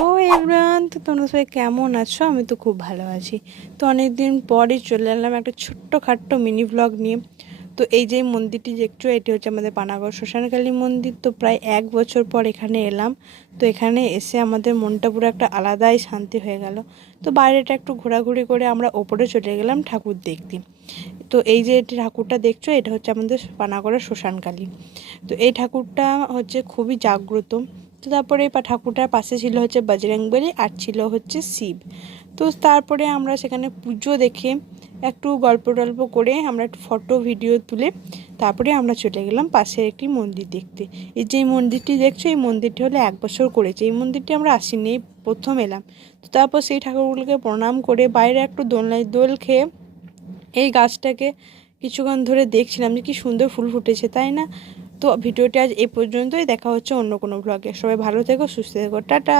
Hello everyone, তো তোমরা সবাই কেমন আছো? আমি তো খুব ভালো আছি। তো অনেকদিন পরই চলে এলাম একটা ছোট্টখাট্টো মিনি ব্লগ নিয়ে। তো এই যে মন্দিরটি দেখছো, এটি হচ্ছে আমাদের পানাগড় শ্মশানকালী মন্দির। তো প্রায় 1 বছর পর এখানে এলাম। তো এখানে এসে আমাদের মনটা পুরো একটা আলাদাই শান্তি হয়ে গেল। তো বাইরেটা একটু ঘোরাঘুরি করে আমরা ওপরে চলে গেলাম ঠাকুর দেখতে। তো এই যে ঠাকুরটা দেখছো, এটা হচ্ছে আমাদের পানাগড়ের শ্মশানকালী। তো এই ঠাকুরটা হচ্ছে খুবই জাগ্রত। তো তারপরে ঠাকুরটার পাশে ছিল হচ্ছে বজরংবলী আর ছিল হচ্ছে শিব। তো তারপরে আমরা সেখানে পুজো দেখে একটু গল্প টল্প করে আমরা একটু ফটো ভিডিও তুলে তারপরে আমরা চলে গেলাম পাশের একটি মন্দির দেখতে। এই যে মন্দিরটি দেখছো, এই মন্দিরটি হলো 1 বছর করেছে। এই মন্দিরটি আমরা আসিনি, প্রথম এলাম। তো তারপর সেই ঠাকুরগুলোকে প্রণাম করে বাইরে একটু দোলনায় দোল খেয়ে এই গাছটাকে কিছুক্ষণ ধরে দেখছিলাম যে কি সুন্দর ফুল ফুটেছে, তাই না? তো ভিডিওটি আজ এই পর্যন্তই। দেখা হচ্ছে অন্য কোনো ব্লগে। সবাই ভালো থেকো, সুস্থ থেকো, টাটা।